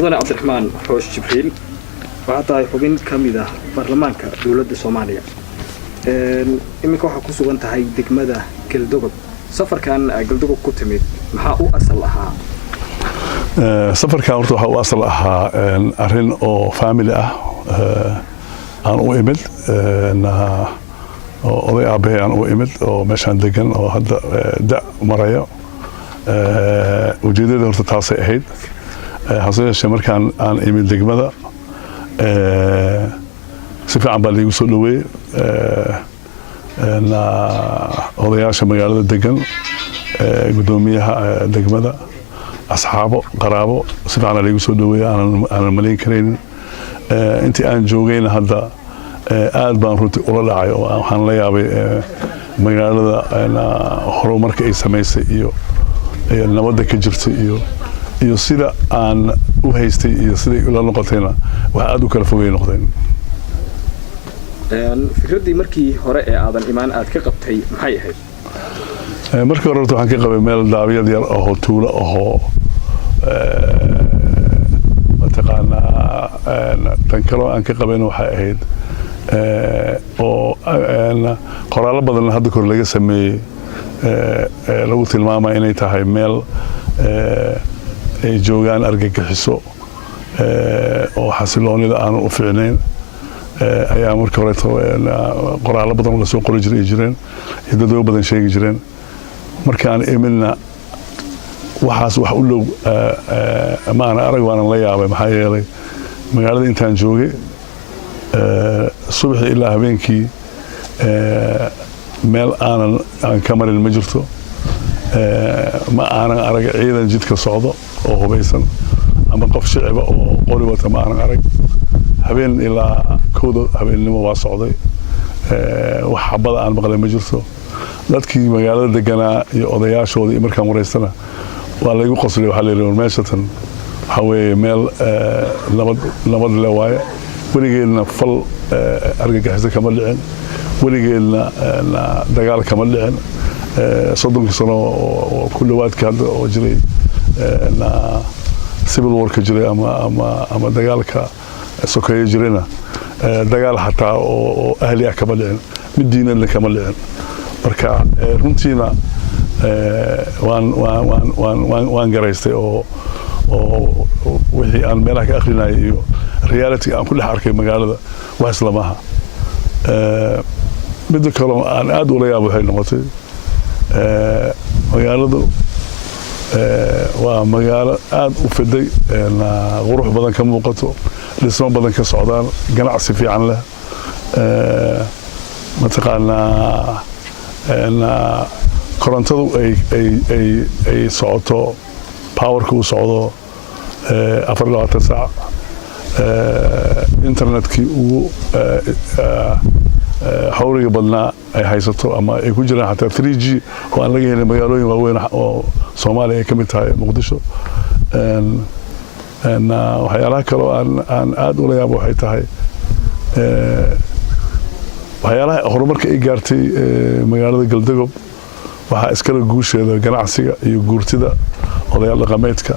mudane cabdiraxmaan xoosh jibriil waxaa tahay xubin ka mid ah baarlamaanka dowladda Soomaaliya iminka waxaa ku sugan tahay degmada Galdogob safarkan Galdogob ku timid maxaa u asal ahaa safarkan horta waxa uu asal ahaa arrin oo family ah aan u imid oday aabahay aan u imid oo meeshaan degan oo hadda da marayo ujeedada horta taasay ahayd hase yeeshee markaan aan imid degmada si fiican baa liigu soo dhaweeyey odayaasha magaalada degan gudoomiyaha degmada asxaabo qaraabo si fiican liigu soo dhaweeyey aanan malayn karaynin intii aan joogayna hadda aad baan runtii ula dhacay oo waxaan la yaabay magaalada horumarka ay samaysay iyo nabadda ka jirtay iyo sida aan u haystay iyo siday ula noqotayna wax aad u kala fogay noqdeen fikradii markii hore ee aadan imaan aad ka qabtay maxay ahayd markii hore waxaan ka qabay meel daabiyad yar oo tuulo oo mataqaanaa tan kaloo aan ka qabayna waxay ahayd oo qoraallo badan hadda kor laga sameeyey lagu tilmaamaya inay tahay meel ay joogaan argagixiso oo xasiloonida aanan u fiicnayn ayaa markii hore qoraallo badan la soo qori jiray jireen iyo dadweyne badan sheegi jireen markaan imidna waxaas wax u low ma ana arag waanan la yaabay maxaa yeelay magaalada intaan joogay subaxii ilaa habeenkii meel aan ka marin ma jirto ma aanan arag ciidan jidka socdo oo hubaysan ama qof shiciba oo qori wata ma aanan arag habeen ilaa kooda habeennimo waa socday wax xabada aan maqlay ma jirto dadkii magaalada deganaa iyo odayaashooda iyo markaan wareystana waa laygu qoslay waxaa la yidhi meeshatan waxaa weeye meel nabad le waaye weligeedna fal argagixisa kama dhicin weligeedna dagaal kama dhicin 30 sano oo ku dhawaadkii hadda oo jiray civil warka jiray ama dagaalka sokeeye jirayna dagaal xataa oo ahli ah kama dhicin mid diinadna kama dhicin marka runtiina waan garaystay oo wixii aan meelaha ka akrinayay iyo reality aan ku dhex arkay magaalada wax isla maaha midda kale aan aad ula yaabo waxay noqotay magaaladu waa magaalo aad u fiday qurux badan ka muuqato dhismo badan ka socdaan ganacsi fiican leh mataqaanaa korontadu ay socoto powerka uu socdo 24 saac internetkii ugu xawriga badnaa ay haysato ama ay ku jiraan xataa 3G oo aan laga helin magaalooyin waaweyn oo Soomaaliya ay ka mid tahay Muqdisho waxyaalaha kale oo aan aad ula yaabo waxay tahay waxyaalaha horumarka ay gaartay magaalada Galdogob waxaa iskala guusheeda ganacsiga iyo guurtida odayaal dhaqameedka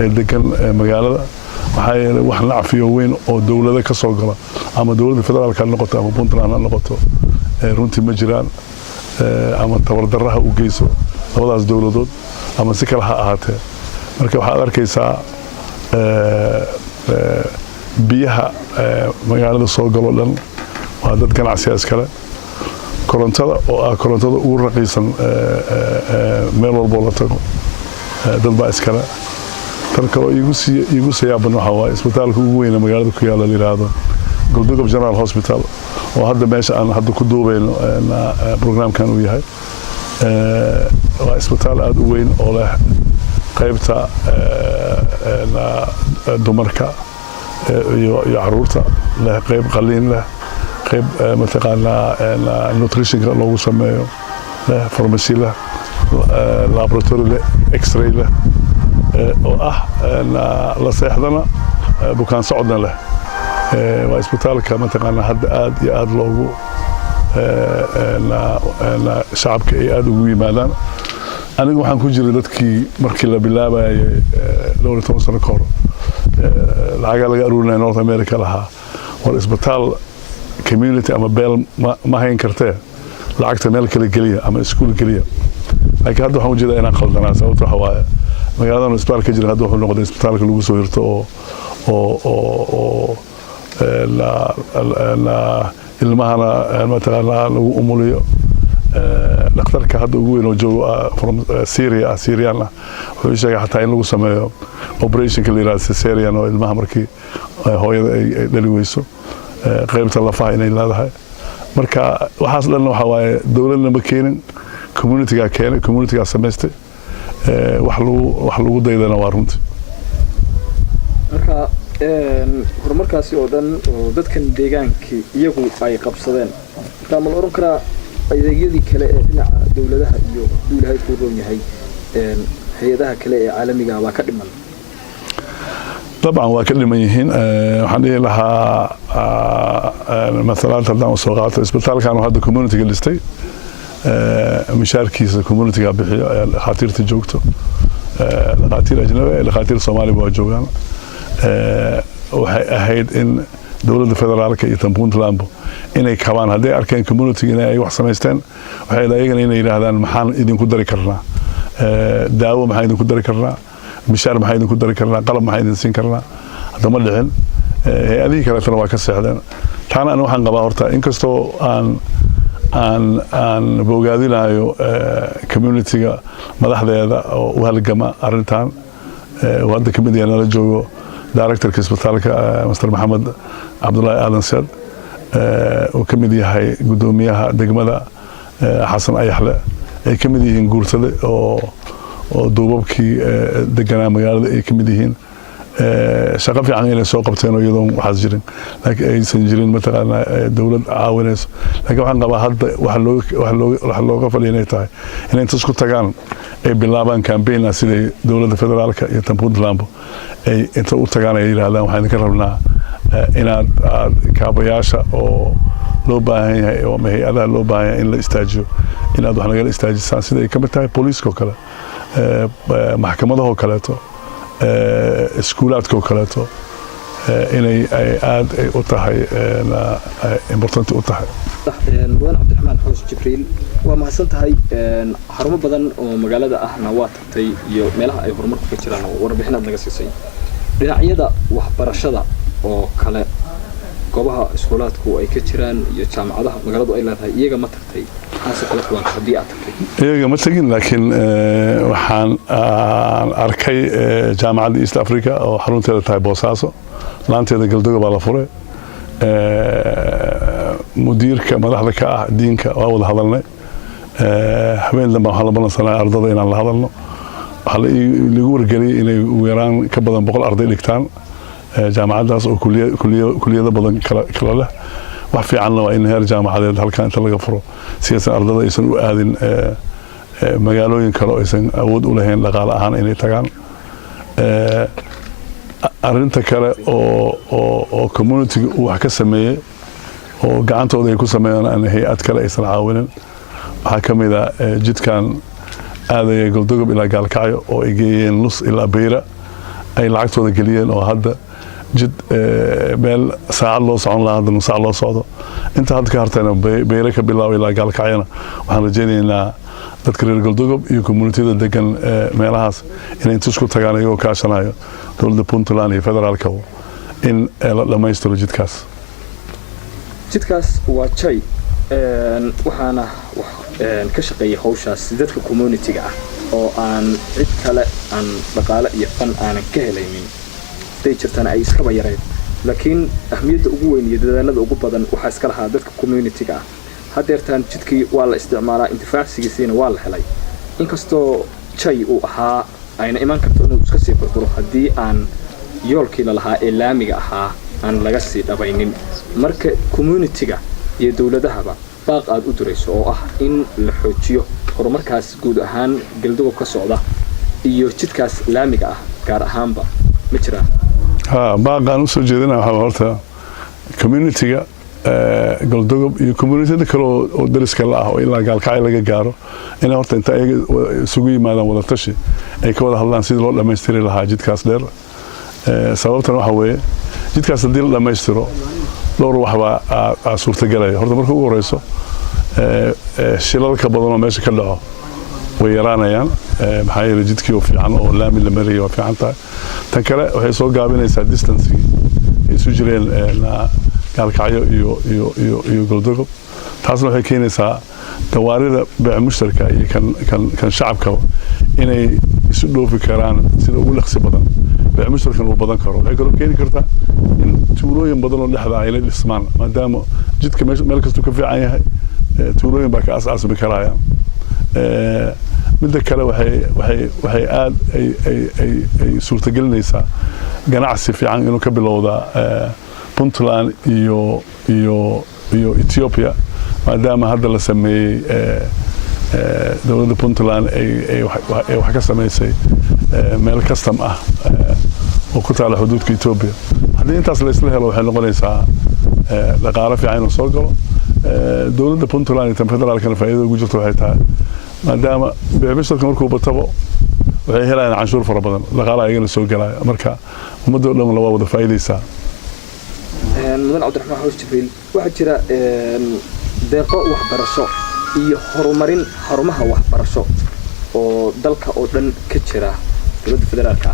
ee degan magaalada waxaa yeelay wax nacfiyo weyn oo dowladda ka soo gala ama dowladda federaalka ha noqoto ama puntland ha noqoto runtii ma jiraan ama tabardarraha u geyso labadaas dowladood ama si kale ha ahaatee marka waxaad arkaysaa biyaha magaalada soo galo dhan waa dad ganacsiga iskale korontada oo ah korontada ugu raqiisan meel walboo la tago dad baa iskale tan kaloo iigu sayaaban waxaa waaye isbitaalka ugu weyna magaalada ku yaalla la yidhaahdo Galdogob General Hospital oo hadda meesha aan hadda ku duubayno programkan uu yahay waa isbitaal aad u weyn oo leh qaybta dumarka iyo caruurta leh qayb qaliin leh qayb mataqaanaa nutritionka loogu sameeyo leh pharmacy leh laboratory leh x-ray leh oo ah la seexdana bukaan socodna leh waa isbitaalka mataqaanaa hadda aad iyo aad loogu shacabka ay aad ugu yimaadaan anigu waxaan ku jiray dadkii markii la bilaabayay 12 sano ka hor laga aruurinay North America lahaa war isbitaal community ama beel ma hayn kartee lacagta meel kale geliya ama iskuul geliya laakiin hadda waxaan u jeedaa inaan qaldanaa sababtoo ah waa magaalada isbitaal ka jira hadda wuxuu noqday isbitaalka lagu soo hirto oo la ilmahana mataqaanaa lagu umuliyo dhakhtarka hadda ugu weyn oo joogo from Syrian wuxuu sheegay xataa in lagu sameeyo operation kale yiraahdo cesarean oo ilmaha markii hooyada ay dhali weyso qaybta lafaha inay leedahay marka waxaas dhan waxa waaye dawladna ma keenin community-ga keenay community-ga sameystay wax lagu daydana waa runtii marka horumarkaasi oo dhan oo dadkan deegaankii iyagu ay qabsadeen marka ma oran karaa adeegyadii kale ee dhinaca dawladaha iyo dawladaha ku roon yahay hay'adaha kale ee caalamiga waa ka dhiman طبعا وكل من يهين وحني لها مثلا تبدأ سوقات إسبتال كانوا هذا كوميونتي جلستي مشاركي كوميونتي قابل خاطير تجوكتو خاطير أجنبي خاطير صومالي بوجوغان وهيد إن دولة الفدرالية يتنبون تلامبو إن كمان هذا أركان كوميونتي إن أي واحد سمستان وهيد أيضا إن إلى هذا المحل إذن كدر كرنا داو محل إذن كدر كرنا مشار maxay idin ku dari karnaa qalab maxay idin siin karnaa hadda ma dhicin adii kale tan waa ka seexdeen taana aan waxaan qabaa horta inkastoo aan bogaadinayo community-ga madaxdeeda oo u halgama arintan wada kamid yahay la joogo director-ka isbitaalka Mr. Maxamed Cabdullaahi Aadan Saad oo kamid yahay gudoomiyaha degmada Xasan Ayaxle ay kamid yihiin guursade oo duubabkii deganaa magaalada ay kamid yihiin shaqo fiican inay soo qabteen oo iyadoo waxaas jirin laakiin aysan jirin mataqaana dawlad caawinayso laakiin waxaan qabaa hadda wax looga fadhiinay tahay inay inta isku tagaan ay bilaabaan campaign sida dawladda federaalka iyo Puntland ay inta u tagaan ay yiraahdaan waxaan ka rabnaa inaad kaabayaasha oo loo baahan yahay oo hay'adaha loo baahan yahay in la istaajiyo inaad wax naga istaajisaan sida ay kamid tahay booliiska kale maxkamadaha kaleeto iskuulaadka kaleeto inay aad u tahay important u tahay mudan Cabdiraxmaan Xoos Jibriil waa mahadsan tahay xarumo badan oo magaalada ahna waa tagtay iyo meelaha ay horumarku ka jiraan oo warbixinaad naga siisay dhinacyada waxbarashada oo kale goobaha iskuulaadku ay ka jiraan iyo jaamacadaha magaaladu ay leedahay iyaga ma tagtay xaasab kala kuwan hadii aad tagtay iyaga ma tagin laakiin waxaan arkay jaamacadda East Africa oo xarunteeda tahay Boosaaso laanteeda Galdoga baa la furay mudiirka madaxda ka ah diinka waa wada hadalnay habeen dambe waxaan la balansanaa ardada inaan la hadalno waxa lagu wargeliyay inay ugu yaraan ka badan 100 arday dhigtaan jaamacadaas oo kulliyada badan kala leh wax fiican waa in heer jaamacadeed halkaan inta laga furo siyaasan ardada aysan u aadin magaalooyin kale oo aysan awood u lahayn dhaqaale ahaan inay tagaan arinta kale oo community wax ka sameeyay oo gacantooda ay ku sameeyaan aan hay'ad kale aysan caawinin waxa kamid ah jidkan aadaya Galdogob ilaa Gaalkacyo oo ay geeyeen Lus ilaa Beera ay lacagtooda geliyeen oo hadda jid meel saacad loo socon lahaa hadda saac loo socdo inta hadda ka hartayna Beera ka bilaabay ilaa Gaalkacyona waxaan rajaynaynaa dadka reer Galdogob iyo community-da degan meelahaas inay inta isku tagaan iyagoo kaashanayo dowladda Puntland iyo federaalka in la dhamaystiro jidkaas waa jay waxaana ka shaqeeyay hawshaas dadka community-ga ah oo aan cid kale aan dhaqaale iyo fan aan ka helaynin day jirtaan ay iska bayareen laakiin ahmiyadda ugu weyn iyo dadaalada ugu badan waxa iska lahaa dadka community-ga ah hadeertaan jidkii waa la isticmaalaa intifaacsigiisina waa la helay inkastoo jay uu ahaa ayna iman karto inuu iska sii burburo haddii aan yoolkii la lahaa ee laamiga ahaa aan laga sii dhabaynin marka community-ga iyo dawladahaba baaq aad u dirayso oo ah in la xoojiyo horumarkaas guud ahaan Galdogob ka socda iyo jidkaas laamiga ah gaar ahaanba ma jiraan baaqan u soo jeedinaa waxa horta community-ga galdogob iyo community kale oo dariska la ah oo ilaa gaalkacay laga gaaro inay horta inta ay isugu yimaadaan wada tashi ay ka wada hadlaan sidii loo dhameystiri lahaa jidkaas dheer sababtan waxa weeye jidkaas haddii la dhammaystiro dhowr waxbaa suurtagelaya horta marka ugu horeyso shilalka badan oo meesha ka dhaco way yaraanayaan maxaa yeelay jidkii oo fiican oo laami la marayay waa fiican tahay tan kale waxay soo gaabinaysaa distancing ay isu jireen gaalkacyo iyo galdogob taasna waxay keenaysaa dawaarida beec mushtarka iyo kan shacabkaba inay isu dhoofi karaan sida ugu dhaqsi badan beec mushtarkan uu badan karo waxay kaloo keeni kartaa in tuulooyin badan oo dhexda ay la dhismaan maadaama jidka meel kastuu ka fiican yahay tuulooyin baa ka asaasmi karayaan midda kale waxay aad ay suurtagelinaysaa ganacsi fiican inuu ka bilowda Puntland iyo Ethiopia maadaama hadda la sameeyay dawladda Puntland ay wax ka sameysay meel custom ah oo ku taala xuduudka Ethiopia haddii intaas la isla helo waxay noqonaysaa dhaqaale fiican oo soo galo dawladda Puntland iyo federaalkana faa'iido ugu jirto waxay tahay maadaama beecmushtarka markuu batabo waxay helayaan canshuur fara badan dhaqaalaha ayagana soo galaya marka ummadda oo dhan la wada faa'iidaysaa mudan cabdiraxmaan xawsh jibriil waxaa jira deeqo waxbarasho iyo horumarin xarumaha waxbarasho oo dalka oo dhan ka jira dowladda federaalka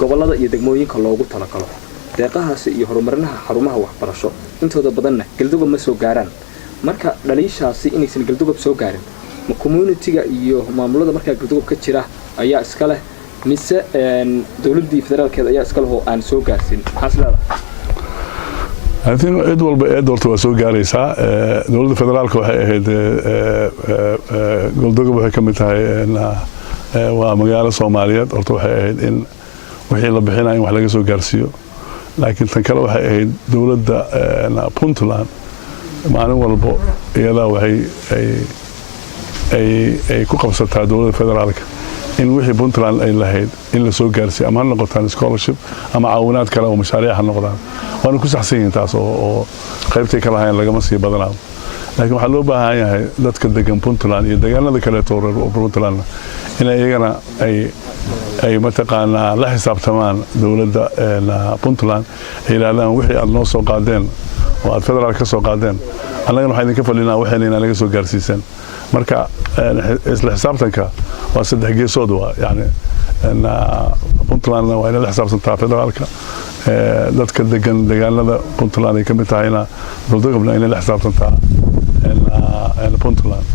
gobolada iyo degmooyinka loogu talagalo deeqahaasi iyo horumarinaha xarumaha waxbarasho intooda badanna galdogob ma soo gaaraan marka dhaliishaasi inaysan galdogob soo gaarin ma community-ga iyo maamulada markaa galdogob ka jira ayaa iska leh mise dowladdii federaalkeed ayaa iska leh oo aan soo gaarsin maxaas leedahay I think cid walba ee doorta waa soo gaaraysaa dowladda federaalka waxay ahayd galdogob waxay ka mid tahay waa magaalo Soomaaliyeed horta waxay ahayd in wixii la bixinayo in wax laga soo gaarsiiyo laakiin tan kale waxay ahayd dowladda Puntland maalin walba iyada waxay ay ku qabsataa dowladda federaalka in wixii Puntland ay lahayd in la soo gaarsiiyo ama ha noqotaan scholarship ama caawinaad kale oo mashaariic ha noqdaan waana ku saxsan yihiin taas oo qaybtay ka lahayn lagama sii badanaado laakiin waxaa loo baahan yahay dadka degan Puntland iyo deegaanada kale oo Puntland in iyagana ay mataqaanaa la xisaabtamaan dowladda Puntland ay ilaalaan wixii aad noo soo qaadeen oo aad federaalka ka soo qaadeen annagana waxaan idinka fadhinaa waxayna naga soo gaarsiiseen marka isla xisaabtanka waa saddex geesood waa yani Puntland waa inay la xisaabtantaa federaalka dadka degan deegaanada Puntland ay ka mid tahayna galdogoobna inay la xisaabtantaa Puntland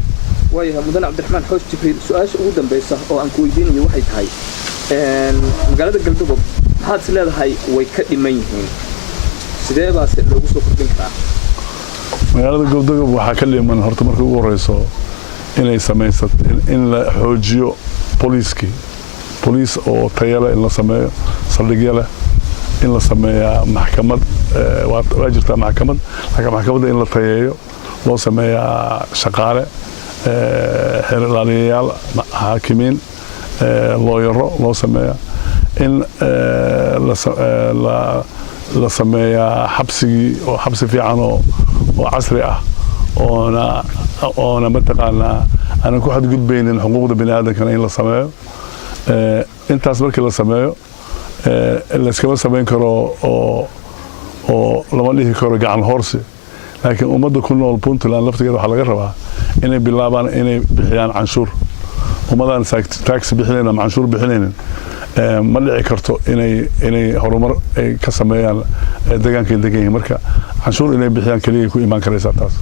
waayahay mudan cabdiraxmaan xawsh jibriil su-aasha ugu dambeysa oo aan ku weydiinayo waxay tahay magaalada galdogob maxaad is leedahay way ka dhiman yihiin sidee baase loogu soo kordhin karaa magaalada galdogob waxaa ka dhiman horta marka ugu horeyso inay samaysato in la xoojiyo police oo tayo leh in la sameeyo saldhigyo leh in la sameeyaa maxkamad waa jirtaa maxkamad laakiin maxkamadda in la tayeeyo loo sameeyaa shaqaale xeer ilaaliyayaal xaakimiin looyaro loo sameeyaa in la sameeyaa xabsigii oo xabsi fiican oo casri ah oona mataqaanaa aanan ku xadgudbaynin xuquuqda bini'aadamkana in la sameeyo intaas markii la sameeyo layskama samayn karo oo lama dhihi karo gacan hoorsi laakiin ummadda ku nool Puntland laftigeeda waxaa laga rabaa inay bilaabaan inay bixiyaan canshuur ummadaan tax bixinaynin ama canshuur bixinaynin ma dhici karto inay horumar ay ka sameeyaan deegaankay degan yihiin marka canshuur inay bixiyaan kaliya ku imaan karaysaa taas